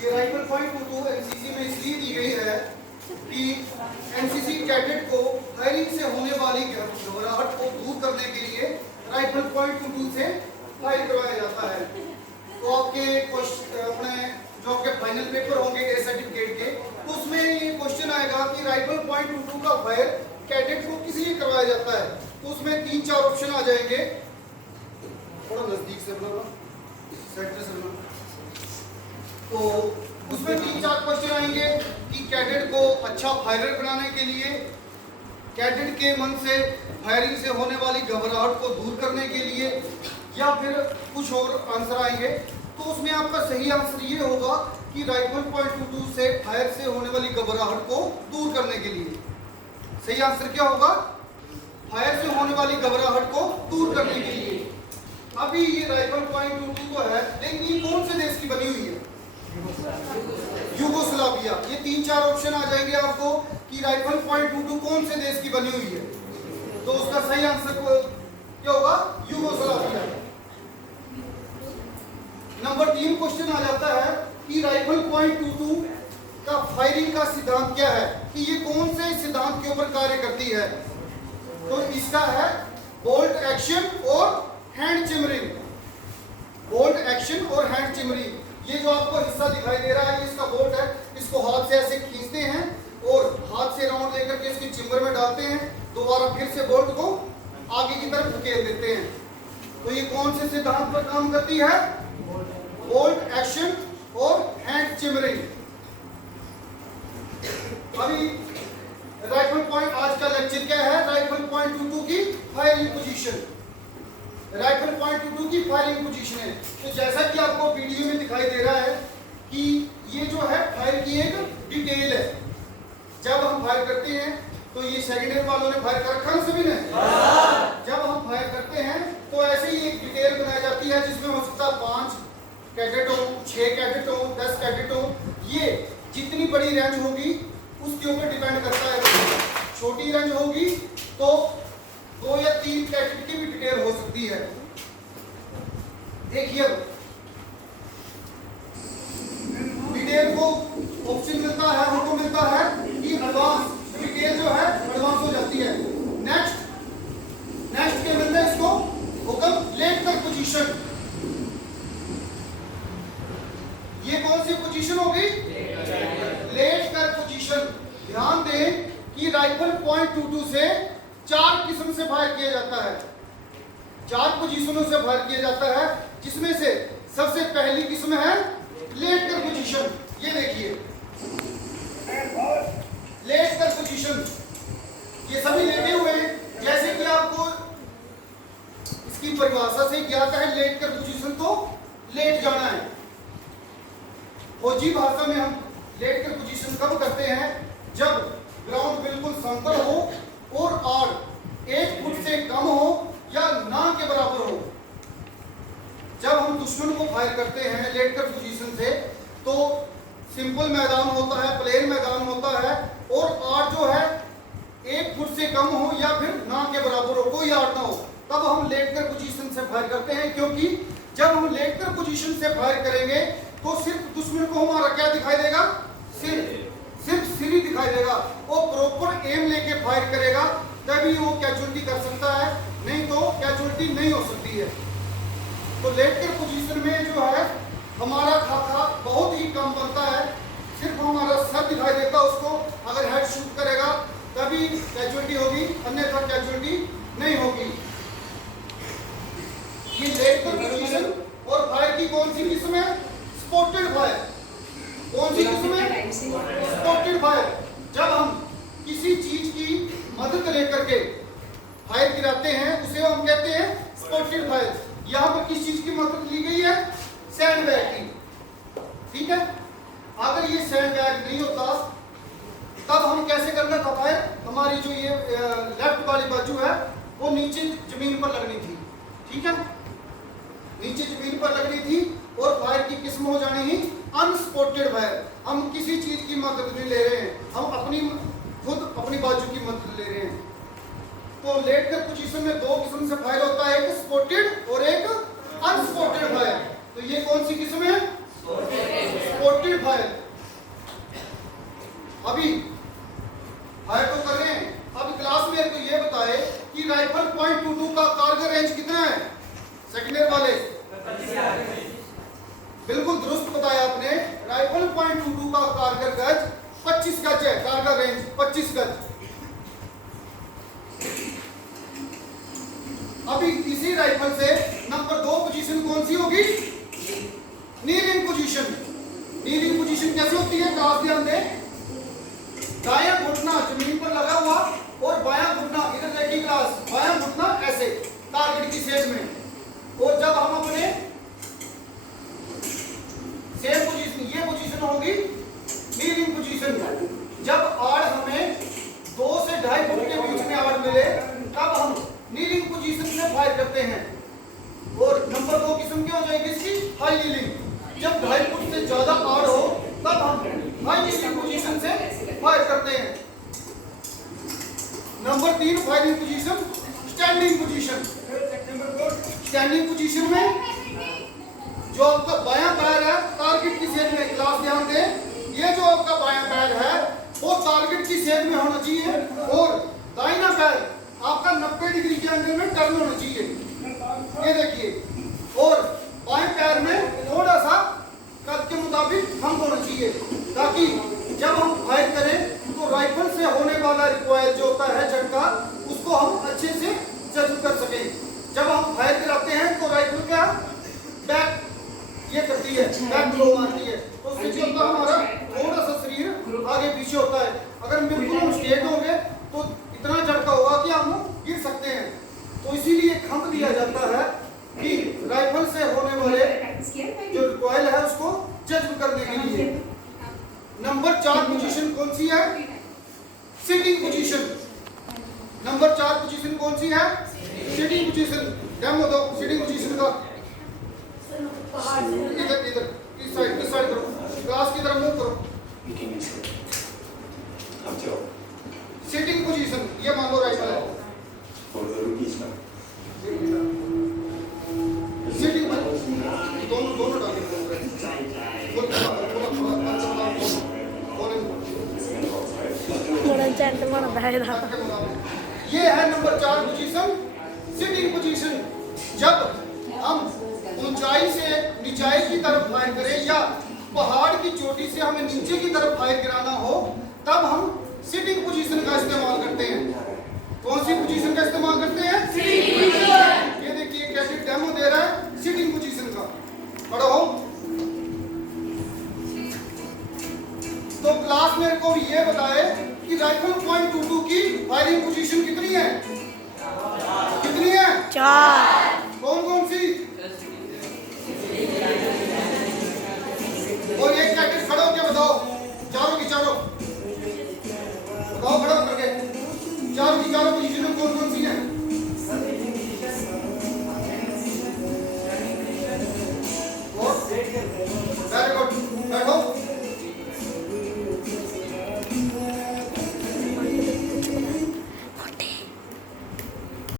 ये rifle point 22 NCC में इसलिए दी गई है कि एनसीसी कैडेट को फायरिंग से होने वाली घबराहट को दूर करने के लिए राइफल पॉइंट 22 से फायर करवाया जाता है। तो आपके अपने जो आपके फाइनल पेपर होंगे ए सर्टिफिकेट के, उसमें ये क्वेश्चन आएगा कि राइफल पॉइंट 22 का फायर कैडेट को किस लिए करवाया जाता है। तो उसमें 3-4 ऑप्शन आ जाएंगे। थोड़ा नजदीक से सेंटर से तो उसमें 3-4 क्वेश्चन आएंगे कि कैडेट को अच्छा फायरर बनाने के लिए, कैडेट के मन से फायरिंग से होने वाली घबराहट को दूर करने के लिए, या फिर कुछ और आंसर आएंगे। तो उसमें आपका सही आंसर ये होगा कि राइफल पॉइंट 22 से फायर से होने वाली घबराहट को दूर करने के लिए। सही आंसर क्या होगा? फायर से होने वाली घबराहट को दूर करने के लिए। अभी ये राइफल पॉइंट 22 तो है, लेकिन ये कौन से देश की बनी हुई है? यूगोस्लाविया। ये 3-4 ऑप्शन आ जाएंगे आपको कि राइफल पॉइंट 22 कौन से देश की बनी हुई है। तो उसका सही आंसर क्या होगा? यूगोस्लाविया। नंबर 3 क्वेश्चन आ जाता है कि राइफल पॉइंट 22 का फायरिंग का सिद्धांत क्या है, कि ये कौन से सिद्धांत के ऊपर कार्य करती है। तो इसका है बोल्ट एक्शन और हैंड चिमरिंग। बोल्ट एक्शन और हैंड चिमरिंग। ये जो आपको हिस्सा दिखाई दे रहा है, इसका बोल्ट है, इसको हाथ से ऐसे खींचते हैं और हाथ से राउंड लेकर के इसके चिमर में डालते हैं, दोबारा फिर से बोल्ट को आगे की तरफ धकेल देते हैं। तो ये कौन से सिद्धांत पर काम करती है? बोल्ट एक्शन और हैंड चिमरिंग। अभी राइफल पॉइंट, आज का लेक्चर क्या है? राइफल पॉइंट 22 की फायरिंग पोजीशन। राइफल पॉइंट 22 की फायरिंग पोजीशन है। तो जैसा कि आपको वीडियो में दिखाई दे रहा है कि ये जो है फायर की एक डिटेल है। जब हम फायर करते हैं तो ये सेकंड ईयर वालों ने फायर कर रखा है सभी ने। जब हम फायर करते हैं तो ऐसे ही एक डिटेल बनाई जाती है जिसमें हो सकता है 5 कैडेट हो, 6 कैडेट हो, 10 कैडेट हो। ये जितनी बड़ी रेंज होगी उसके ऊपर डिपेंड करता है। छोटी रेंज होगी तो 2 या 3 कैडेट की भी डिटेल हो सकती है। देखिए डिटेल को ऑप्शन मिलता है, हमको मिलता है कि एडवांस डिटेल जो है एडवांस हो जाती है। नेक्स्ट के मिलता है इसको हुक्म लेट कर पोजीशन। ये कौन सी पोजीशन होगी? लेट कर पोजीशन। ध्यान दें कि राइफल पॉइंट 22 से 4 किस्म से फायर किया जाता है। 4 पोजीशनों से फायर किया जाता है, जिसमें से सबसे पहली किस्म है लेट कर पोजीशन। ये देखिए लेट कर पोजीशन, ये सभी लेटे हुए हैं। जैसे कि आपको इसकी परिभाषा से ज्ञात है, लेट कर पोजीशन तो लेट जाना है। फौजी भाषा में हम लेट कर पोजीशन कब करते हैं? जब ग्राउंड बिल्कुल समतल हो और आड़ 1 फुट से कम हो या ना के बराबर हो। जब हम दुश्मन को फायर करते हैं लेट कर पोजीशन से, तो सिंपल मैदान होता है, प्लेन मैदान होता है, और आड़ जो है 1 फुट से कम हो या फिर ना के बराबर हो, कोई आड़ ना हो, तब हम लेट कर पोजीशन से फायर करते हैं। क्योंकि जब हम लेट कर पोजीशन से फायर करेंगे तो सिर्फ दुश्मन को हमारा क्या दिखाई देगा? सिर्फ सिर ही दिखाई देगा। वो प्रॉपर एम लेके फायर करेगा, तभी वो कैजुअलिटी कर सकता है, नहीं तो कैजुअलिटी नहीं हो सकती है। तो लेट कर पोजीशन में जो है हमारा खाता बहुत ही कम बनता है, सिर्फ हमारा सर दिखाई देता उसको। अगर हेड शूट करेगा तभी कैजुअलिटी होगी, अन्यथा कैजुअलिटी नहीं होगी। ये लेट कर पोजीशन और फायर की कौन सी किस्म है? Spotted fire. कौन सी किस्म है? Spotted fire. जब हम किसी चीज की मदद लेकर के फायर गिराते हैं उसे हम कहते हैं स्पॉटेड फायर। यहाँ पर किस चीज की मदद ली गई है? सैंड बैग की। ठीक है, अगर ये सैंड बैग नहीं होता तब हम कैसे करना था फायर? हमारी जो ये लेफ्ट वाली बाजू है वो नीचे जमीन पर लगनी थी। ठीक है, नीचे जमीन पर लगनी थी और फायर की किस्म हो जानी ही अनस्पॉटेड फायर। हम किसी चीज की मदद नहीं ले रहे हैं, हम खुद अपनी बाजू की मदद ले रहे हैं। तो लेट कर पोजीशन में 2 किस्म से फायर होता है, एक स्पॉटेड और एक अनस्पॉटेड फायर। तो ये कौन सी किस्म है? Spotted fire. अभी फायर तो कर रहे हैं। अब क्लास में को ये बताए कि राइफल .22 का कारगर रेंज कितना है? सेकेंड ईयर वाले बिल्कुल दुरुस्त बताया आपने। राइफल .22 का कारगर गज 25 गज है। कारगर रेंज 25 गज। अभी इसी राइफल से नंबर 2 पोजीशन कौन सी होगी? Kneeling position. नीलिंग पोजीशन कैसे होती है? क्लास ध्यान दें। दायां घुटना जमीन पर लगा हुआ और बायां घुटना, इधर देखिए क्लास, बायां घुटना ऐसे टारगेट की सेज में। और जब हम अपने सेम पोजीशन, ये पोजीशन होगी नीलिंग पोजीशन। जब आड़ हमें 2 से 2.5 फुट के बीच में आड़ मिले तब हम नीलिंग पोजीशन से फायर करते हैं। और नंबर 2 किस्म की हो जाएगी इसकी हाई नीलिंग। जब 2.5 फुट से ज्यादा आड़ हो तब हम हाई नीलिंग पोजीशन से फायर करते हैं। Number 3 firing position standing position. Standing position में जो आपका बायां पैर है टारगेट की सेज में, क्लास ध्यान दें, ये जो आपका बायां पैर है वो टारगेट की सेज में होना चाहिए और दाहिना पैर आपका 90 डिग्री के एंगल में टर्न होना चाहिए। ये देखिए। और बाएं पैर में थोड़ा सा कद के मुताबिक हम होना चाहिए ताकि जब हम फायर करें तो राइफल से होने वाला रिकॉइल जो होता है झटका, उसको हम अच्छे से जज कर सकें। जब हम फायर कराते हैं तो राइफल का बैक ये करती है, बैक फ्लो मारती है, तो उससे क्या होता है हमारा थोड़ा सा शरीर आगे पीछे होता है। अगर बिल्कुल हम स्ट्रेट होंगे तो इतना झटका होगा कि हम गिर सकते हैं। तो इसीलिए खंभ दिया जाता है कि राइफल से होने वाले जो रिकॉइल है उसको जज करने के लिए। नंबर 4 पोजीशन कौन सी है? Sitting position. नंबर 4 पोजीशन कौन सी है? Sitting position. डेमो दो सिटिंग पोजीशन का। इधर इधर इस साइड करो, क्लास की तरफ मूव करो। सिटिंग पोजीशन, ये मान लो राइफल है। सिटिंग दोनों डाल ये है नंबर 4 पोजीशन सिटिंग पोजीशन। जब हम ऊंचाई से निचाई की तरफ फायर करें या पहाड़ की चोटी से हमें नीचे की तरफ फायर कराना हो तब हम सिटिंग पोजीशन का इस्तेमाल करते हैं। कौन सी पोजीशन का इस्तेमाल करते हैं? ये देखिए कैसे डेमो दे रहा है सिटिंग पोजीशन का। खड़े हो। तो क्लास मेरे को ये बताए कि राइफल .22 की फायरिंग पोजीशन कितनी है? कितनी है? 4। कौन कौन सी? और एक कैडेट खड़े होकर बताओ, चारों की चारों बताओ, खड़ा करके चारों की चारों पोजीशन कौन कौन सी है?